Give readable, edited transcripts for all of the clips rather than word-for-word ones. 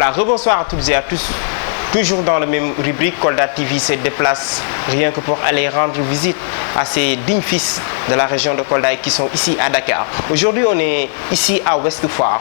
Voilà, rebonsoir à toutes et à tous. Toujours dans la même rubrique, Kolda TV se déplace rien que pour aller rendre visite à ces dignes fils de la région de Kolda qui sont ici à Dakar. Aujourd'hui, on est ici à Ouest Foire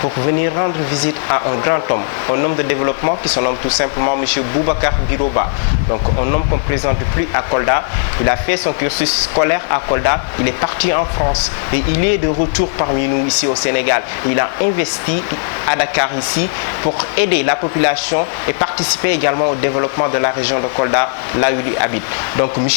pour venir rendre visite à un grand homme de développement qui se nomme tout simplement M. Boubacar Biroba. Donc un homme qu'on ne présente plus à Kolda. Il a fait son cursus scolaire à Kolda, il est parti en France et il est de retour parmi nous ici au Sénégal. Il a investi à Dakar ici pour aider la population et participer également au développement de la région de Kolda, là où il habite. Donc M.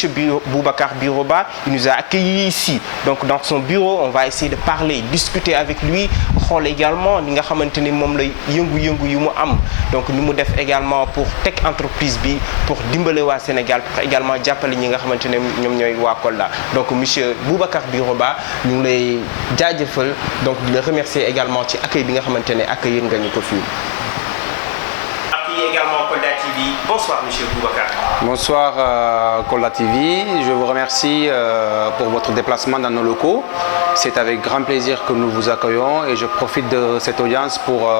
Boubacar Biroba, il nous a accueillis ici. Donc dans son bureau, on va essayer de parler, discuter avec lui, xool également li nga xamanteni mom lay yëngu-yëngu yu mu am. Donc ni mu def également pour tech entreprise bi pour dimbale wa Sénégal, pour également jàppale ñi nga xamanteni ñom ñoy wa Kolda. Donc monsieur Boubacar Biroba, ñu ngi lay jaajëfal donc di le remercier également ci accueil bi nga xamanteni accueillir nga ñu ko fii. Également Kolda TV. Bonsoir monsieur Boubacar. Bonsoir Kolda TV, je vous remercie pour votre déplacement dans nos locaux. C'est avec grand plaisir que nous vous accueillons et je profite de cette audience pour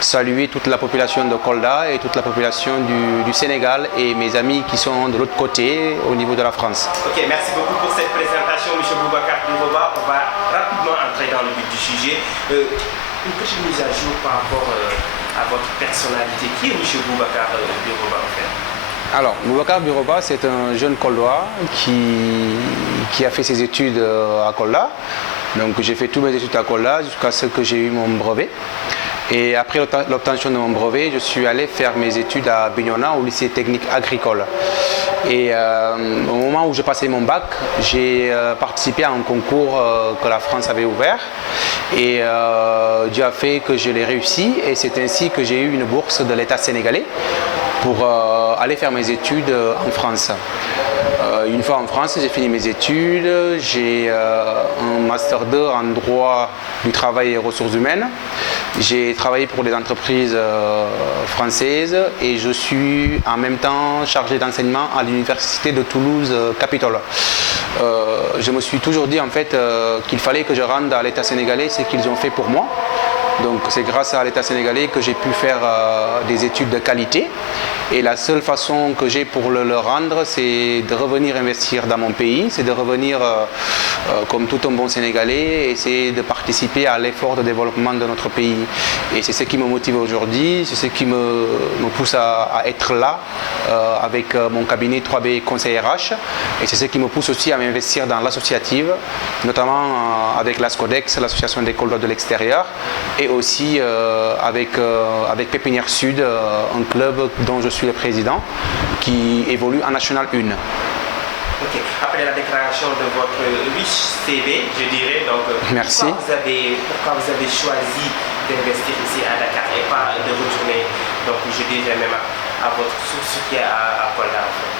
saluer toute la population de Kolda et toute la population du Sénégal et mes amis qui sont de l'autre côté au niveau de la France. Ok, merci beaucoup pour cette présentation monsieur Boubacar Biroba. On va rapidement entrer dans le vif du sujet. Une petite mise à jour par rapport à votre personnalité. Qui est M. Boubacar Biroba en fait? Alors, Boubacar Biroba, c'est un jeune Koldois qui a fait ses études à Kolda. Donc j'ai fait toutes mes études à Kolda jusqu'à ce que j'ai eu mon brevet. Et après l'obtention de mon brevet, je suis allé faire mes études à Bignona au lycée technique agricole. Et au moment où j'ai passé mon bac, j'ai participé à un concours que la France avait ouvert. Et Dieu a fait que je l'ai réussi et c'est ainsi que j'ai eu une bourse de l'État sénégalais pour aller faire mes études en France. Une fois en France, j'ai fini mes études, j'ai un Master 2 en droit du travail et ressources humaines. J'ai travaillé pour des entreprises françaises et je suis en même temps chargé d'enseignement à l'université de Toulouse Capitole. Je me suis toujours dit en fait qu'il fallait que je rende à l'État sénégalais ce qu'ils ont fait pour moi. Donc c'est grâce à l'État sénégalais que j'ai pu faire des études de qualité. Et la seule façon que j'ai pour le rendre, c'est de revenir investir dans mon pays, c'est de revenir comme tout un bon Sénégalais, essayer de participer à l'effort de développement de notre pays. Et c'est ce qui me motive aujourd'hui, c'est ce qui me pousse à être là avec mon cabinet 3B Conseil RH. Et c'est ce qui me pousse aussi à m'investir dans l'associative, notamment avec l'ASCODEX, l'association des Koldois de l'extérieur, et aussi avec Pépinière Sud, un club dont je suis le président, qui évolue en National 1. Ok. Après la déclaration de votre riche CV, je dirais, donc merci. Pourquoi vous avez choisi d'investir ici à Dakar et pas de retourner, donc je dirais même à votre source qui est à Kolda en fait?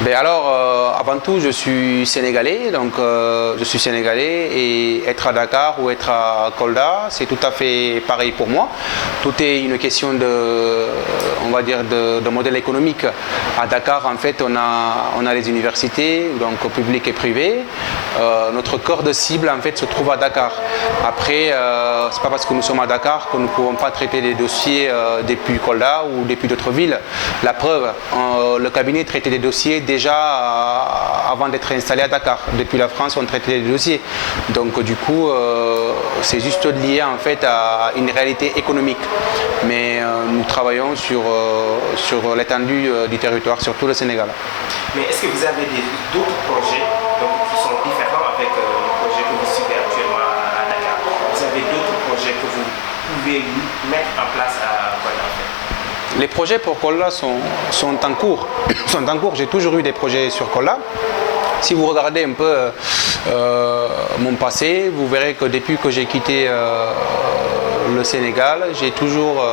Ben alors, avant tout, je suis sénégalais, donc je suis sénégalais et être à Dakar ou être à Kolda, c'est tout à fait pareil pour moi. Tout est une question on va dire, de modèle économique. À Dakar, en fait, on a les universités, donc publiques et privées. Notre corps de cible, en fait, se trouve à Dakar. Après, c'est pas parce que nous sommes à Dakar que nous ne pouvons pas traiter des dossiers depuis Kolda ou depuis d'autres villes. La preuve, le cabinet traitait des dossiers déjà avant d'être installé à Dakar. Depuis la France, on traitait des dossiers. Donc du coup, c'est juste lié en fait à une réalité économique. Mais nous travaillons sur l'étendue du territoire, sur tout le Sénégal. Mais est-ce que vous avez d'autres projets qui sont différents avec le projet que vous suivez actuellement à Dakar? Vous avez d'autres projets que vous pouvez mettre en place à Kolda? Les projets pour Kolda sont en cours. J'ai toujours eu des projets sur Kolda. Si vous regardez un peu mon passé, vous verrez que depuis que j'ai quitté le Sénégal, j'ai toujours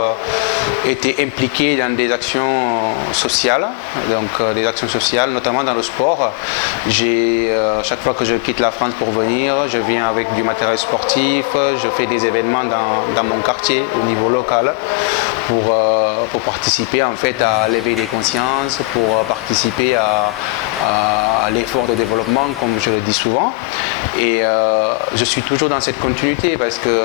été impliqué dans des actions sociales, notamment dans le sport. Chaque fois que je quitte la France pour venir, je viens avec du matériel sportif, je fais des événements dans mon quartier au niveau local pour participer en fait à l'éveil des consciences, pour participer à l'effort de développement, comme je le dis souvent. Et je suis toujours dans cette continuité parce que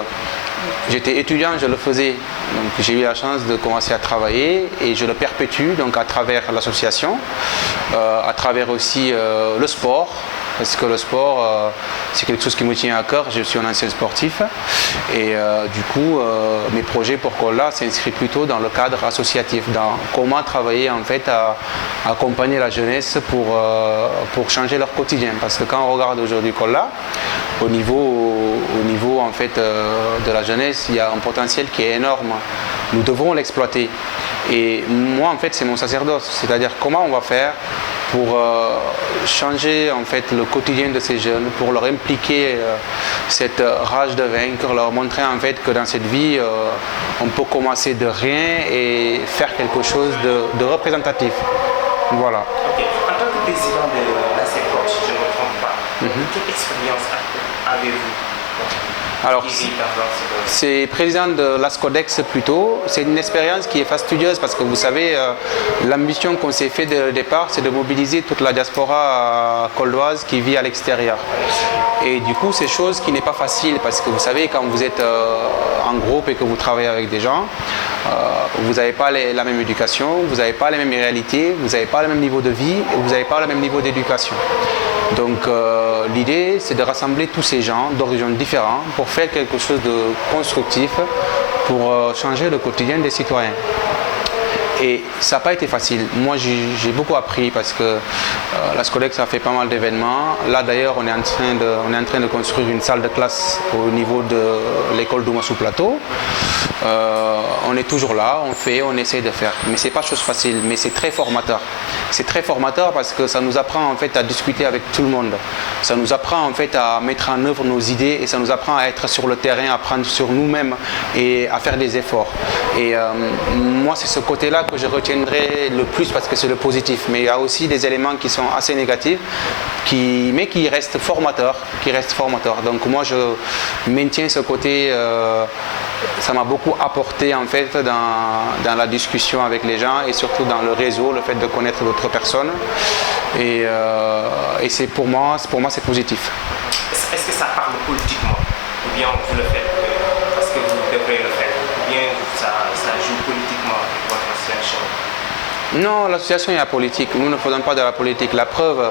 j'étais étudiant, je le faisais. Donc j'ai eu la chance de commencer à travailler et je le perpétue donc à travers l'association, à travers aussi le sport. Parce que le sport, c'est quelque chose qui me tient à cœur. Je suis un ancien sportif et du coup, mes projets pour Kolla s'inscrivent plutôt dans le cadre associatif, dans comment travailler en fait à accompagner la jeunesse pour changer leur quotidien. Parce que quand on regarde aujourd'hui Kolla, au niveau en fait de la jeunesse, il y a un potentiel qui est énorme. Nous devons l'exploiter. Et moi, en fait, c'est mon sacerdoce. C'est-à-dire comment on va faire pour changer en fait le quotidien de ces jeunes, pour leur impliquer cette rage de vaincre, leur montrer en fait que dans cette vie, on peut commencer de rien et faire quelque chose de représentatif. Voilà. Ok. En tant que président de la CEPOC, si je ne me trompe pas, quelle expérience avez-vous? Alors, c'est président de l'ASCODEX plutôt. C'est une expérience qui est fastidieuse parce que vous savez, l'ambition qu'on s'est fait dès le départ, c'est de mobiliser toute la diaspora coldoise qui vit à l'extérieur. Et du coup, c'est chose qui n'est pas facile parce que vous savez, quand vous êtes en groupe et que vous travaillez avec des gens, vous n'avez pas la même éducation, vous n'avez pas les mêmes réalités, vous n'avez pas le même niveau de vie et vous n'avez pas le même niveau d'éducation. Donc l'idée, c'est de rassembler tous ces gens d'horizons différents pour faire quelque chose de constructif, pour changer le quotidien des citoyens. Et ça n'a pas été facile. Moi, j'ai beaucoup appris parce que la Scodex a fait pas mal d'événements. Là, d'ailleurs, on est en train de construire une salle de classe au niveau de l'école d'Oumassou Plateau. On est toujours là, on essaie de faire. Mais ce n'est pas chose facile, mais c'est très formateur. C'est très formateur parce que ça nous apprend en fait à discuter avec tout le monde. Ça nous apprend en fait à mettre en œuvre nos idées et ça nous apprend à être sur le terrain, à prendre sur nous-mêmes et à faire des efforts. Et moi, c'est ce côté-là que je retiendrai le plus parce que c'est le positif. Mais il y a aussi des éléments qui sont assez négatifs, mais qui restent formateurs. Donc moi, je maintiens ce côté. Ça m'a beaucoup apporté en fait dans la discussion avec les gens et surtout dans le réseau, le fait de connaître d'autres personnes. Et c'est pour moi, c'est positif. Est-ce que ça parle politiquement ou bien vous le faites parce que vous devrez le faire ou bien ça joue politiquement avec votre association? Non, l'association est apolitique. Nous ne faisons pas de la politique. La preuve,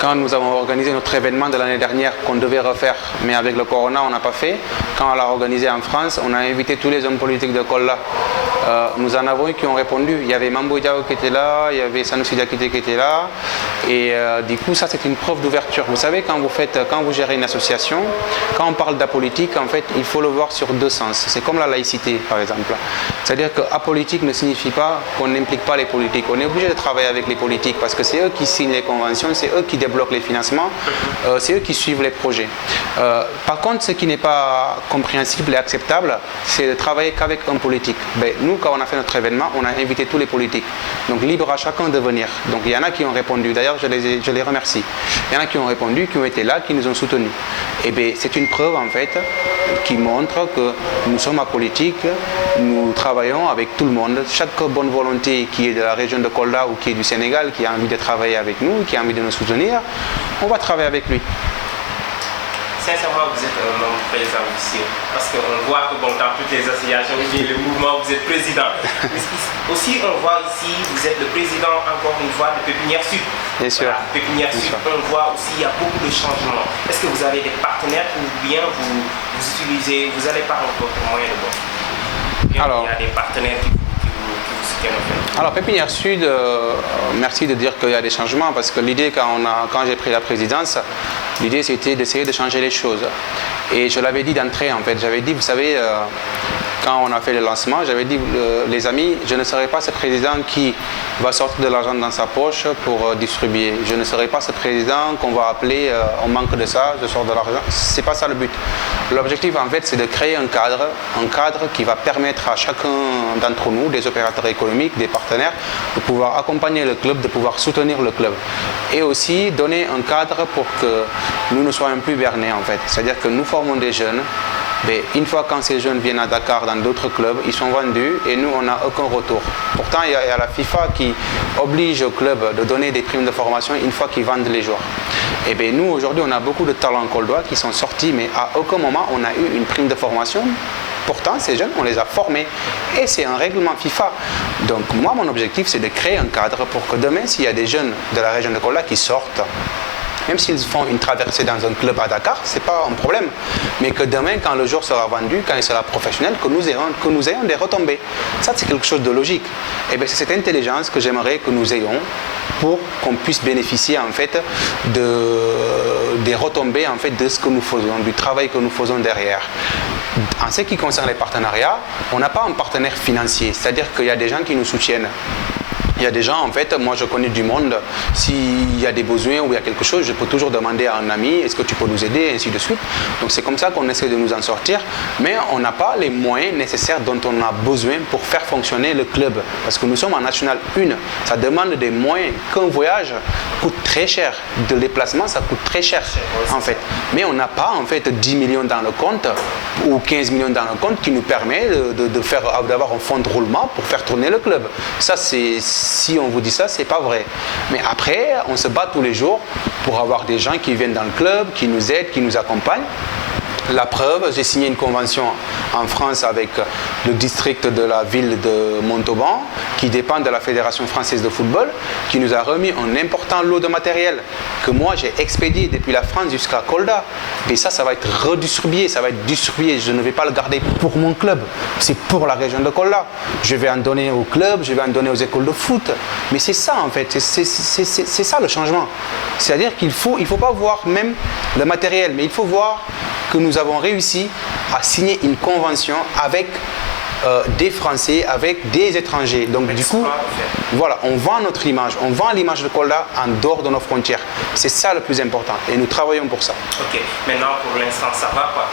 quand nous avons organisé notre événement de l'année dernière qu'on devait refaire, mais avec le corona, on n'a pas fait. Quand on l'a organisé en France, on a invité tous les hommes politiques de Kolla. Nous en avons eu qui ont répondu. Il y avait Mambo Diao qui était là, il y avait Sanoussi Diakité qui était là. Et du coup, ça, c'est une preuve d'ouverture. Vous savez, quand vous gérez une association, quand on parle d'apolitique, en fait, il faut le voir sur deux sens. C'est comme la laïcité, par exemple. C'est-à-dire qu'apolitique ne signifie pas qu'on n'implique pas les politiques. On est obligé de travailler avec les politiques parce que c'est eux qui signent les conventions, c'est eux qui débloquent les financements, c'est eux qui suivent les projets. Par contre, ce qui n'est pas compréhensible et acceptable, c'est de travailler qu'avec un politique. Ben, nous, quand on a fait notre événement, on a invité tous les politiques. Donc libre à chacun de venir. Donc il y en a qui ont répondu, d'ailleurs je les remercie. Il y en a qui ont répondu, qui ont été là, qui nous ont soutenus. Et bien c'est une preuve en fait qui montre que nous sommes apolitiques, nous travaillons avec tout le monde. Chaque bonne volonté qui est de la région de Kolda ou qui est du Sénégal, qui a envie de travailler avec nous, qui a envie de nous soutenir, on va travailler avec lui. Sincèrement, vous êtes un homme très ambitieux parce qu'on voit que dans toutes les associations, le mouvement, vous êtes président. Aussi, on voit ici, vous êtes le président encore une fois de Pépinière Sud. Bien sûr. Voilà, Pépinière Sud, on voit aussi, il y a beaucoup de changements. Est-ce que vous avez des partenaires ou bien vous utilisez, vous allez par votre moyen de bord? Alors, il y a des partenaires qui vous soutiennent en fait. Alors Pépinière Sud, merci de dire qu'il y a des changements parce que l'idée quand j'ai pris la présidence, l'idée c'était d'essayer de changer les choses. Et je l'avais dit d'entrée en fait, j'avais dit, vous savez, quand on a fait le lancement, j'avais dit, les amis, je ne serai pas ce président qui va sortir de l'argent dans sa poche pour distribuer. Je ne serai pas ce président qu'on va appeler, on manque de ça, je sors de l'argent. C'est pas ça le but. L'objectif en fait, c'est de créer un cadre qui va permettre à chacun d'entre nous, des opérateurs économiques, des partenaires, de pouvoir accompagner le club, de pouvoir soutenir le club. Et aussi donner un cadre pour que nous ne soyons plus bernés en fait. C'est-à-dire que nous formons des jeunes Mais une fois quand ces jeunes viennent à Dakar dans d'autres clubs, ils sont vendus et nous, on n'a aucun retour. Pourtant, il y a la FIFA qui oblige au club de donner des primes de formation une fois qu'ils vendent les joueurs. Et bien nous, aujourd'hui, on a beaucoup de talents coldois qui sont sortis, mais à aucun moment, on a eu une prime de formation. Pourtant, ces jeunes, on les a formés. Et c'est un règlement FIFA. Donc moi, mon objectif, c'est de créer un cadre pour que demain, s'il y a des jeunes de la région de Kolda qui sortent, même s'ils font une traversée dans un club à Dakar, ce n'est pas un problème. Mais que demain, quand le joueur sera vendu, quand il sera professionnel, que nous ayons des retombées. Ça, c'est quelque chose de logique. Et bien, c'est cette intelligence que j'aimerais que nous ayons pour qu'on puisse bénéficier en fait des retombées en fait, de ce que nous faisons, du travail que nous faisons derrière. En ce qui concerne les partenariats, on n'a pas un partenaire financier, c'est-à-dire qu'il y a des gens qui nous soutiennent. Il y a des gens, en fait, moi je connais du monde, s'il y a des besoins ou il y a quelque chose, je peux toujours demander à un ami, est-ce que tu peux nous aider, et ainsi de suite. Donc c'est comme ça qu'on essaie de nous en sortir, mais on n'a pas les moyens nécessaires dont on a besoin pour faire fonctionner le club. Parce que nous sommes en National 1, ça demande des moyens, qu'un voyage coûte très cher, de déplacement ça coûte très cher en fait. Mais on n'a pas en fait 10 millions dans le compte ou 15 millions dans le compte qui nous permet d'avoir un fonds de roulement pour faire tourner le club. Ça si on vous dit ça, c'est pas vrai. Mais après, on se bat tous les jours pour avoir des gens qui viennent dans le club, qui nous aident, qui nous accompagnent. La preuve, j'ai signé une convention en France avec le district de la ville de Montauban, qui dépend de la Fédération française de football, qui nous a remis un important lot de matériel que moi j'ai expédié depuis la France jusqu'à Kolda. Et ça va être redistribué, ça va être distribué. Je ne vais pas le garder pour mon club, c'est pour la région de Kolda. Je vais en donner au club, je vais en donner aux écoles de foot. Mais c'est ça en fait, c'est ça le changement. C'est-à-dire qu'il faut pas voir même le matériel, mais il faut voir que nous avons réussi à signer une convention avec des Français, avec des étrangers. Donc du coup, voilà, on vend notre image, on vend l'image de Kolda en dehors de nos frontières. C'est ça le plus important et nous travaillons pour ça. Ok, maintenant pour l'instant ça va quoi,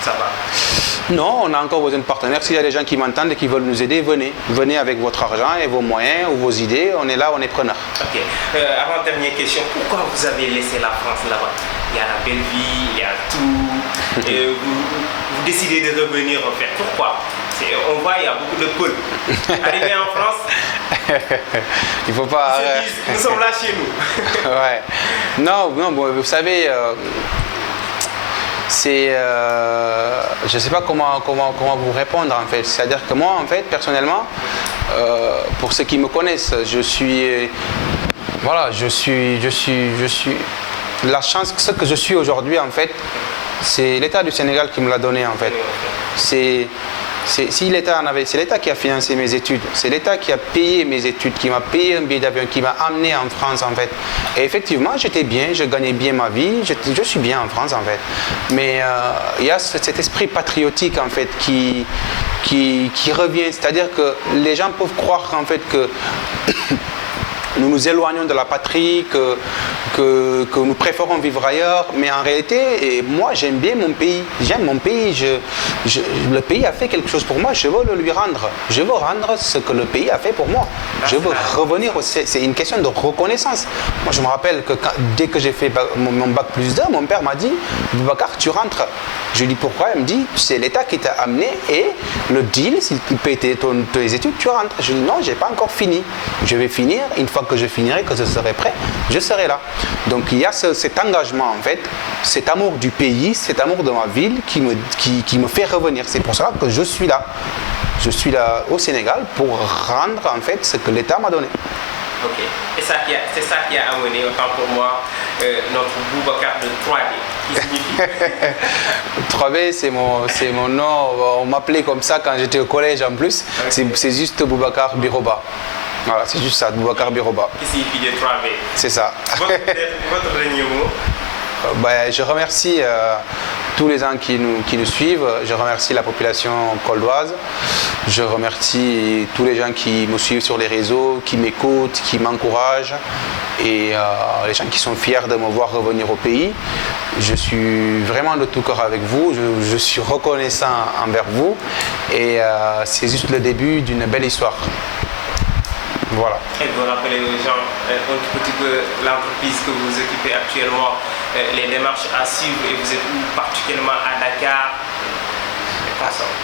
ça va. Non, on a encore besoin de partenaires. S'il y a des gens qui m'entendent et qui veulent nous aider, venez. Venez avec votre argent et vos moyens ou vos idées. On est là, on est preneurs. Ok. Avant-dernière question, pourquoi vous avez laissé la France là-bas? Il y a la belle vie, il y a tout. Et vous décidez de revenir en fait. Pourquoi? On voit, il y a beaucoup de pôles. Arrivé en France, il faut pas. Ils se disent, nous sommes là chez nous. Ouais. Non, bon, vous savez. Je ne sais pas comment vous répondre en fait. C'est-à-dire que moi en fait personnellement, pour ceux qui me connaissent, je suis la chance, ce que je suis aujourd'hui en fait, c'est l'État du Sénégal qui me l'a donné en fait. C'est l'État qui a financé mes études, c'est l'État qui a payé mes études, qui m'a payé un billet d'avion, qui m'a amené en France en fait. Et effectivement, j'étais bien, je gagnais bien ma vie, je suis bien en France en fait. Mais il y a cet esprit patriotique en fait qui revient, c'est-à-dire que les gens peuvent croire en fait que nous nous éloignons de la patrie, que nous préférons vivre ailleurs, mais en réalité, moi j'aime bien mon pays, j'aime mon pays, le pays a fait quelque chose pour moi, je veux le lui rendre, je veux rendre ce que le pays a fait pour moi, je veux revenir, c'est une question de reconnaissance. Moi je me rappelle que dès que j'ai fait mon bac plus 2, mon père m'a dit, Boubacar tu rentres. Je lui dis pourquoi, il me dit c'est l'État qui t'a amené et le deal, s'il paye tes études, tu rentres. Je lui dis non, j'ai pas encore fini, je vais finir, une fois que je finirai, que je serai prêt, je serai là. Donc il y a cet engagement en fait, cet amour du pays, cet amour de ma ville qui me fait revenir. C'est pour ça que je suis là. Je suis là au Sénégal pour rendre en fait ce que l'État m'a donné. Ok. Et c'est ça qui a amené, autant pour moi, notre Boubacar de 3B, qui signifie 3B, c'est mon nom. On m'appelait comme ça quand j'étais au collège en plus. Okay. C'est juste Boubacar Biroba. Voilà, c'est juste ça, Boubacar Biroba. Qui signifie de 3B. C'est ça. Votre dernier mot? Je remercie tous les gens qui nous suivent. Je remercie la population coldoise. Je remercie tous les gens qui me suivent sur les réseaux, qui m'écoutent, qui m'encouragent et les gens qui sont fiers de me voir revenir au pays. Je suis vraiment de tout cœur avec vous. Je suis reconnaissant envers vous et c'est juste le début d'une belle histoire. Voilà. Et vous rappelez aux gens un petit peu l'entreprise que vous occupez actuellement les démarches à suivre et vous êtes où particulièrement à Dakar?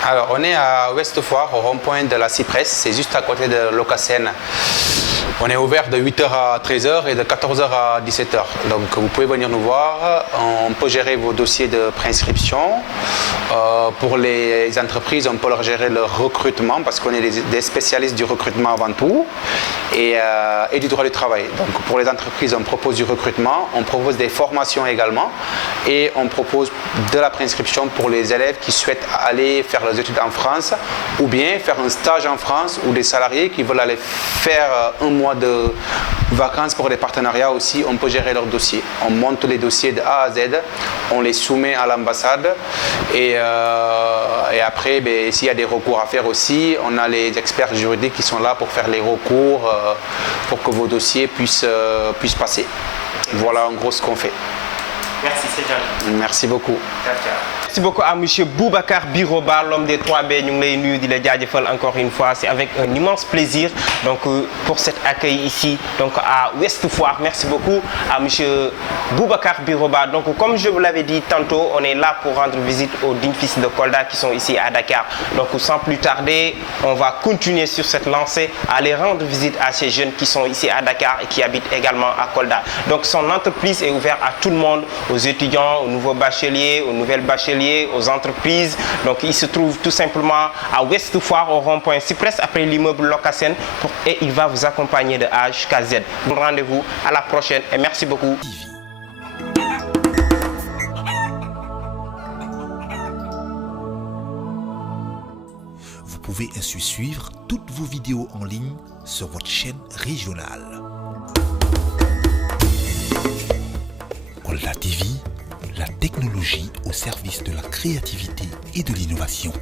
Alors, on est à Ouest Foire, au rond-point de la Cypresse, c'est juste à côté de Locasen. On est ouvert de 8h à 13h et de 14h à 17h. Donc, vous pouvez venir nous voir. On peut gérer vos dossiers de préinscription. Pour les entreprises, on peut leur gérer leur recrutement parce qu'on est des spécialistes du recrutement avant tout et du droit du travail. Donc, pour les entreprises, on propose du recrutement, on propose des formations également et on propose de la préinscription pour les élèves qui souhaitent aller faire leurs études en France ou bien faire un stage en France ou des salariés qui veulent aller faire un mois de vacances pour des partenariats aussi. On peut gérer leurs dossiers. On monte les dossiers de A à Z, on les soumet à l'ambassade et après, s'il y a des recours à faire aussi, on a les experts juridiques qui sont là pour faire les recours pour que vos dossiers puissent passer. Voilà en gros ce qu'on fait. Merci, c'est gentil. Merci beaucoup. Ciao, ciao. Merci beaucoup à M. Boubacar Biroba, l'homme des 3B. Nous sommes venus de la encore une fois. C'est avec un immense plaisir donc, pour cet accueil ici donc, à Ouest Foire. Merci beaucoup à M. Boubacar Biroba. Donc, comme je vous l'avais dit tantôt, on est là pour rendre visite aux dignes fils de Kolda qui sont ici à Dakar. Donc, sans plus tarder, on va continuer sur cette lancée à aller rendre visite à ces jeunes qui sont ici à Dakar et qui habitent également à Kolda. Donc, son entreprise est ouverte à tout le monde, aux étudiants, aux nouveaux bacheliers, aux nouvelles bacheliers, aux entreprises. Donc il se trouve tout simplement à Ouest Foire au rond-point Cypresse après l'immeuble Locasen et il va vous accompagner de A jusqu'à Z. Rendez-vous à la prochaine et merci beaucoup. Vous pouvez ainsi suivre toutes vos vidéos en ligne sur votre chaîne régionale. Kolda TV, la technologie au service de la créativité et de l'innovation.